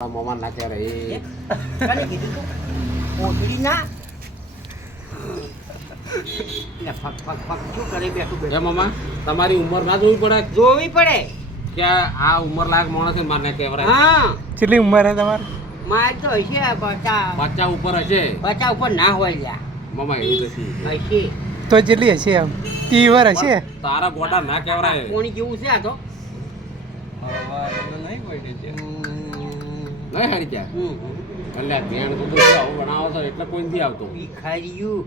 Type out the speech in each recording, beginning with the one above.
મોમાં ના કે રે કાલે કીધું તું ઓઢડી ના એટલે ફક ફક ફક શું કરે બેઠું એ મામા તમારી ઉંમર ના જોવી પડે કે આ ઉંમર લાયક માણસ છે મારને કેવરાય. હા કેટલી ઉંમર છે તમારી? માર તો હશે 50 ઉપર હશે 50 ઉપર ના હોય લ્યા મામા એવી નથી હશે તો કેટલી હશે આમ 30 વર હશે? તારા ગોડા ના કેવરાય કોણી જેવું છે આ તો નહીં હારી ગયા એટલે ભેણ તો આવું બનાવો છો એટલે કોઈ નથી આવતો ભિખારીયું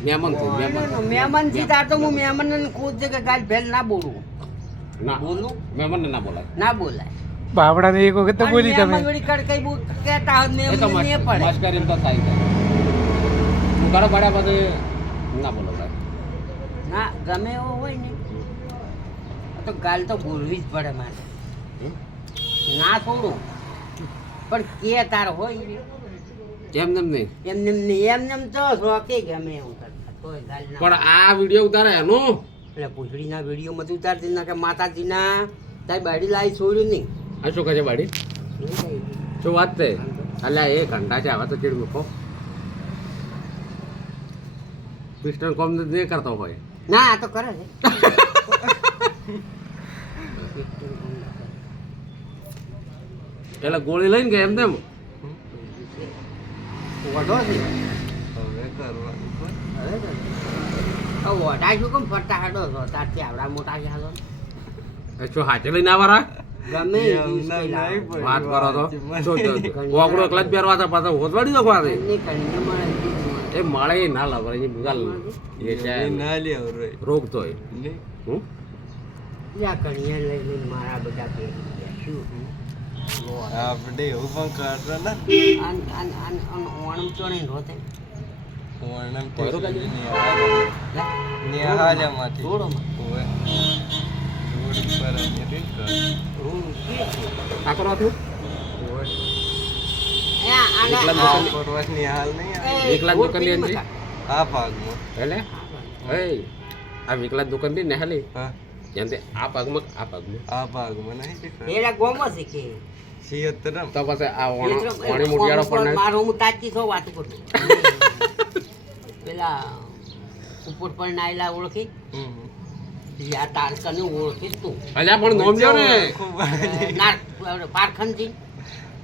મહેમાન છે મહેમાન મહેમાન થી તાર તો હું મહેમાન ખુદ છે કે ગાલ ભેલ ના બોલું ના બોલું મહેમાન ના બોલાય ના બોલાય બાવડા ને એક વખત તો બોલી તમે. મહેમાન વળી કઈ કહેતા હોય એ તો મહેમાન નહીં પડે મસ્કરી તો થાય છે હું ઘરે પડ્યા પછી ના બોલો ભાઈ ના ગમે એવો હોય ને આ તો ગાલ તો બોલવી જ પડે મારે ના થોડું પણ કે તાર હોય ને એમ નેમ નહીં એમને તો રોકે ગમે એવું કરતા તોય ગાલ ના પણ આ વિડીયો ઉતારે એનો એટલે પૂછડીના વિડીયોમાં તું ઉતારતી ના કે માતાજીના તારી બાડી લાવી છોડ્યું નહીં આ શું કહે છે બાડી શું વાત છે અલ્યા એ ઘંટા છે હવે તો ચીડ મૂકો પિસ્ટન કોમ નહીં કરતો હોય ના આ તો કરે છે એટલે ગોળી લઈને ગયા એમ તેમ વઢો છે વઢા શું કેમ ફરતા હાડો છો તારથી આવડા મોટા છે હાલો એ શું હાથે લઈને આવવાના ગમે વાત કરો તો ઓગળો એકલા જ પહેરવા હતા પાછા હોતવાડી દો પાસે એ મળે એ ના લાવે એ મુગાલ એ છે રોગ તો એ હું કણિયા લઈ લઈને મારા બધા પહેરી ગયા શું આપણે એવું પણ કરતો ને ઓણમ ચોણે રોતે ઓણમ બરોબર છે. નિહાળ્યામાંથી જોડોમાં ઓવે રોડ ઉપર અહીંયા રીત કર આ કરવા થયું આ પરવાસ નિહાળ નહીં આવે એકલા જ દુકાન લઈ આ ભાગમાં એટલે એ આ વિકલા દુકાન થી નેહાલી હા જેમ તે આ ભાગમાં આ ભાગમાં નહીં દેખાય એલા ગોમો છે કે સિયતરમ તો પછી આ ઓણી મુટિયાળો પણ મારો હું તાચી છો વાત કરું પેલા ઉપર પણ નાયલા ઓળખી આ તારકને ઓળખી તું અલ્યા પણ નોમ લ્યો ને પારખંડથી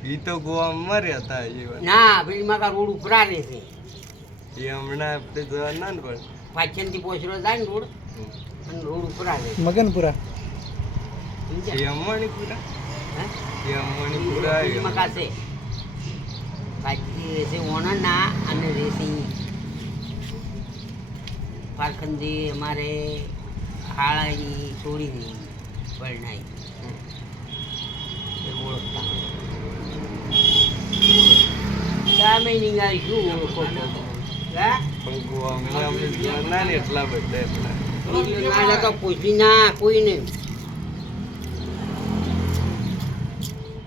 ઈ તો ગોવામાં મર્યા હતા જીવન ના પેલી માકા રોડ ઉપરા રહે છે એ હમણાં આપણે જવા ના ને પણ પાછળથી પોસરો જાય ને રોડ અને રોડ ઉપરા રહે મગનપુરા એ અમણીપુરા હે એ અમણીપુરા પેલી મકા છે પાછી રહેશે ઓણના અને રહેશે પારખંડી અમારે હાળાની છોડીની પરણાઈ એ ઓળખતા તમે નીંગાઈ શું ઓળખો છો હે પણ ગોવામાં આપણે જવા ના ને એટલા બધા એટલા ના તો પૂછી ના કોઈ નહીં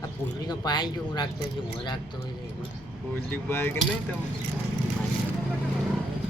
આ પૂછડીનો પાય જો હું રાખતો છું હું રાખતો હોય તો એમાં ઓલી બાઈક નહીં તમે